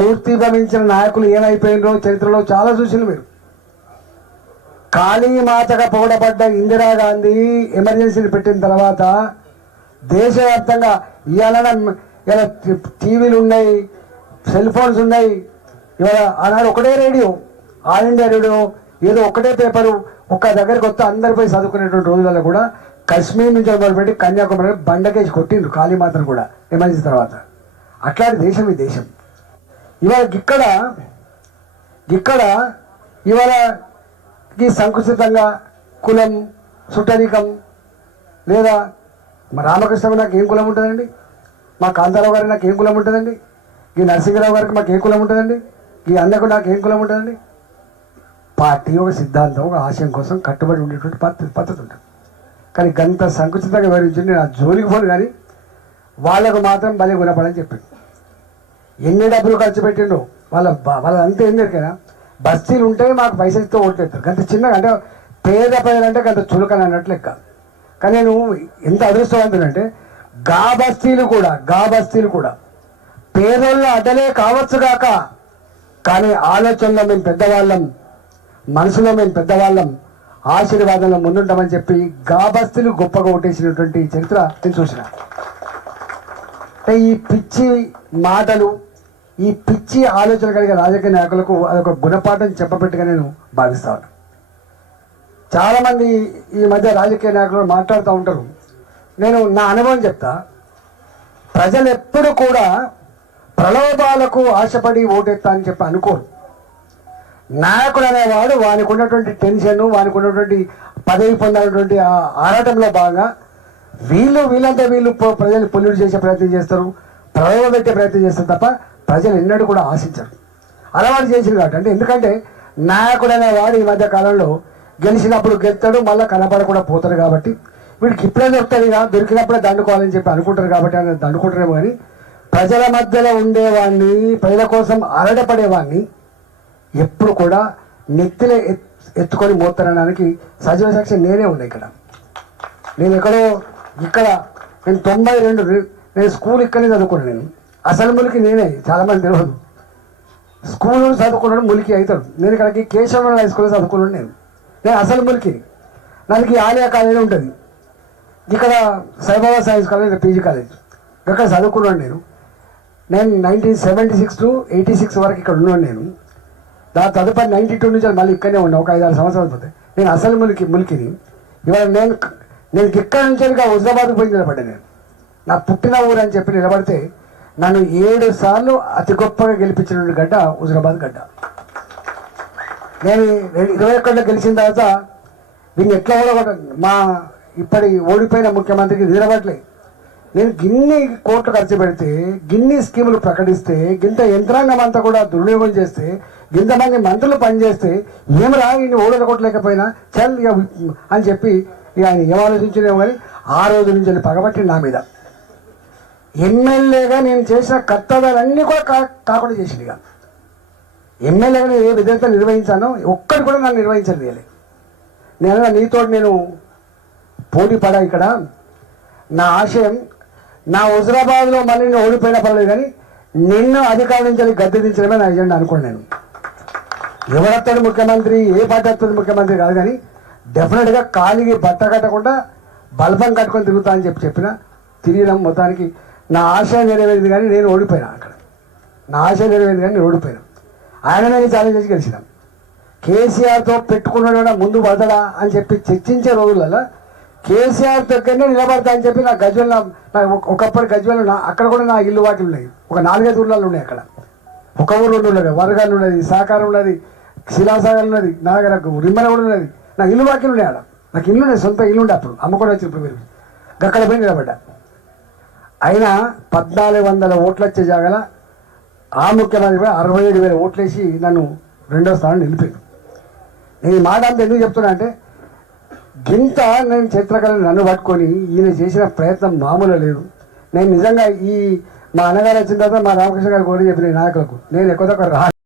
మూర్తి భవించిన నాయకులు ఏమైపోయినో చరిత్రలో చాలా చూసిన మీరు. కాళీమాతగా పొగడబడ్డ ఇందిరాగాంధీ ఎమర్జెన్సీని పెట్టిన తర్వాత దేశవ్యాప్తంగా ఇలా టీవీలు ఉన్నాయి, సెల్ ఫోన్స్ ఉన్నాయి. ఇవాళ ఆనాడు ఒకటే రేడియో, ఆల్ ఇండియా రేడియో, ఏదో ఒకటే పేపరు, ఒక్క దగ్గరికి వస్తే అందరు పోయి చదువుకునేటువంటి రోజులలో కూడా కశ్మీర్ నుంచి మొదలుపెట్టి కన్యాకుమారి బండకేసి కొట్టిండ్రు కాళీమాతను కూడా ఎమర్జెన్సీ తర్వాత. అట్లాంటి దేశం ఈ దేశం. ఇవాళ ఇక్కడ ఇవాళ ఈ సంకుచితంగా కులం, సుట్టరికం లేదా మా రామకృష్ణ నాకు ఏం కులం ఉంటుందండి, మా కాంతారావు గారికి నాకు ఏం కులం ఉంటుందండి, ఈ నరసింహరావు గారికి మాకు ఏం కులం ఉంటుందండి, ఈ అన్నకు నాకు ఏం కులం ఉంటుందండి. పార్టీ ఒక సిద్ధాంతం, ఒక ఆశయం కోసం కట్టుబడి ఉండేటువంటి పద్ధతి ఉంటుంది. కానీ గంత సంకుచితంగా వివరించి నేను ఆ జోలికి పోను. కానీ వాళ్ళకు మాత్రం భలే గుణపడని చెప్పింది. ఎన్ని డబ్బులు ఖర్చు పెట్టిండో వాళ్ళంతా ఏం జరిగినా బస్తీలు ఉంటే మాకు పైసలతో ఓట్లేదు. గంత చిన్నగా అంటే పేద ప్రజలంటే గంత చులకని అన్నట్లు లెక్క. కానీ నేను ఎంత అదృష్టవంతునంటే గా బస్తీలు కూడా పేదోళ్ళ అడ్డలే కావచ్చుగాక, కానీ ఆలోచనలో మేము పెద్దవాళ్ళం, మనసులో మేము పెద్దవాళ్ళం, ఆశీర్వాదంలో ముందుంటామని చెప్పి గా బస్తీలు గొప్పగా ఓటేసినటువంటి చరిత్ర నేను చూసిన. అంటే ఈ పిచ్చి మాటలు, ఈ పిచ్చి ఆలోచన కలిగే రాజకీయ నాయకులకు అదొక గుణపాఠం చెప్పబెట్టుగా నేను భావిస్తాను. చాలామంది ఈ మధ్య రాజకీయ నాయకులు మాట్లాడుతూ ఉంటారు. నేను నా అనుభవం చెప్తా. ప్రజలు ఎప్పుడు కూడా ప్రలోభాలకు ఆశపడి ఓటెత్తా అని చెప్పి అనుకోరు. నాయకుడు అనేవాడు వానికి ఉన్నటువంటి టెన్షన్, వానికి ఉన్నటువంటి పదవి పొందాలన్నటువంటి ఆరాటంలో భాగంగా వీళ్ళంతా ప్రజలు పొల్యూట్ చేసే ప్రయత్నం చేస్తారు, ప్రలోభ పెట్టే ప్రయత్నం చేస్తారు తప్ప ప్రజలు ఎన్నడూ కూడా ఆశించరు. అలవాటు చేసింది కాబట్టి. అంటే ఎందుకంటే నాయకుడు అనేవాడు ఈ మధ్య కాలంలో గెలిచినప్పుడు గెలుతాడు, మళ్ళీ కనపడకుండా పోతాడు. కాబట్టి వీడికి ఇప్పుడే దొరుకుతుంది, దొరికినప్పుడే దండుకోవాలని చెప్పి అనుకుంటారు. కాబట్టి ఆయన దండుకుంటారేమో. కానీ ప్రజల మధ్యలో ఉండేవాడిని, ప్రజల కోసం అరడపడేవాడిని ఎప్పుడు కూడా నెత్తిలో ఎత్తుకొని మోస్తారనడానికి సజీవ సాక్షి నేనే ఉన్నా. నేను ఇక్కడ 92 నేను స్కూల్ ఇక్కడనే చదువుకున్నాను. నేను అసలు ములికి నేనే, చాలామంది తెలియదు. స్కూల్ చదువుకున్నాడు ములికి అవుతాడు. నేను ఇక్కడికి కేశవ హై స్కూల్లో చదువుకున్నాను. నేను అసలు ములికి. నాకు ఆలయ కాలేజీ ఉంటుంది, ఇక్కడ సైబాబా సైన్స్ కాలేజ్, పీజీ కాలేజ్, ఇక్కడ చదువుకున్నాను. నేను 1976 to 86 వరకు ఇక్కడ ఉన్నాను. నేను దాని తదుపరి 92 నుంచి మళ్ళీ ఇక్కడనే ఉన్నా, ఒక 5-6 సంవత్సరాలు పోతే. నేను అసలు ములికిని. ఇవాళ నేను ఇక్కడ నుంచి హుజరాబాద్కు పోయి నిలబడ్డా. నేను నా పుట్టిన ఊరు అని చెప్పి నిలబడితే నన్ను 7 సార్లు అతి గొప్పగా గెలిపించిన గడ్డ హుజరాబాద్ గడ్డ. నేను 21లో గెలిచిన తర్వాత దీన్ని ఎట్లా కూడా మా ఇప్పటి ఓడిపోయిన ముఖ్యమంత్రికి నిలబడలే. నేను గిన్ని కోట్లు ఖర్చు పెడితే, గిన్ని స్కీములు ప్రకటిస్తే, గింత యంత్రాంగం అంతా కూడా దుర్వినియోగం చేస్తే, గింతమంది మంత్రులు పనిచేస్తే ఏమరా ఇన్ని ఓడగొట్టలేకపోయినా చల్ అని చెప్పి ఆయన ఏం ఆలోచించినేమో. కానీ ఆ రోజు నుంచి పగబట్టి నా మీద ఎమ్మెల్యేగా నేను చేసిన కర్తవ్యాలన్నీ కూడా కాకుండా చేసింది. ఇక ఎమ్మెల్యేగా నేను ఏ విధంగా నిర్వహించానో ఒక్కటి కూడా నన్ను నిర్వహించలేదు. నేను పోటీ పడా. ఇక్కడ నా ఆశయం, నా హుజరాబాద్లో మళ్ళీ నేను ఓడిపోయినా పర్లేదు, కానీ నిన్ను అధికారం నుంచి గద్దె దించడమే నా ఎజెండా అనుకోండి. నేను ఎవరొస్తాడు ముఖ్యమంత్రి, ఏ పార్టీ వస్తుంది ముఖ్యమంత్రి కాదు, కానీ డెఫినెట్గా కాలికి బట్ట కట్టకుండా బల్బం కట్టుకొని తిరుగుతా అని చెప్పిన తిరిగినాం. మొత్తానికి నా ఆశయం నెరవేరింది, కానీ నేను ఓడిపోయినా. అక్కడ నా ఆశయం నెరవేరింది, కానీ నేను ఓడిపోయినా. ఆయననే ఛాలెంజ్ చేసి గెలిచినాం. కేసీఆర్తో పెట్టుకున్నాడా ముందు పడతాడా అని చెప్పి చర్చించే రోజులలో కేసీఆర్ దగ్గరనే నిలబడతా అని చెప్పి నా గజ్వెల్, ఒకప్పటి గజ్వెల్ అక్కడ కూడా నా ఇల్లు వాటి ఉన్నాయి. ఒక 4-5 ఊర్లలో ఉన్నాయి. అక్కడ ఒక ఊరు ఉన్నది, వరగాలు ఉన్నది, సాకారం ఉన్నది, శిలాసాగర్ ఉన్నది, నా దగ్గర రిమ్మల కూడా ఉన్నది. నా ఇల్లు వాకిలు ఉన్నాయి. ఆడ నాకు ఇల్లు ఉన్నాయి, సొంత ఇల్లు ఉండే. అప్పుడు అమ్మకుండా వచ్చినప్పుడు మీరు అక్కడ పోయి నిలబడ్డా. అయినా 1400 ఓట్లు వచ్చే జాగల ఆ ముఖ్యమంత్రి 67,000 ఓట్లు వేసి నన్ను 2వ స్థానం నిలిపాను. నేను ఈ మాట అంతా ఎందుకు చెప్తున్నా అంటే గింత నేను చిత్రకళను నన్ను పట్టుకొని ఈయన చేసిన ప్రయత్నం మామూలు లేదు. నేను నిజంగా మా అన్నగారు వచ్చిన తర్వాత మా రామకృష్ణ గారు కూడా చెప్పిన నాయకులకు నేను ఎక్కువ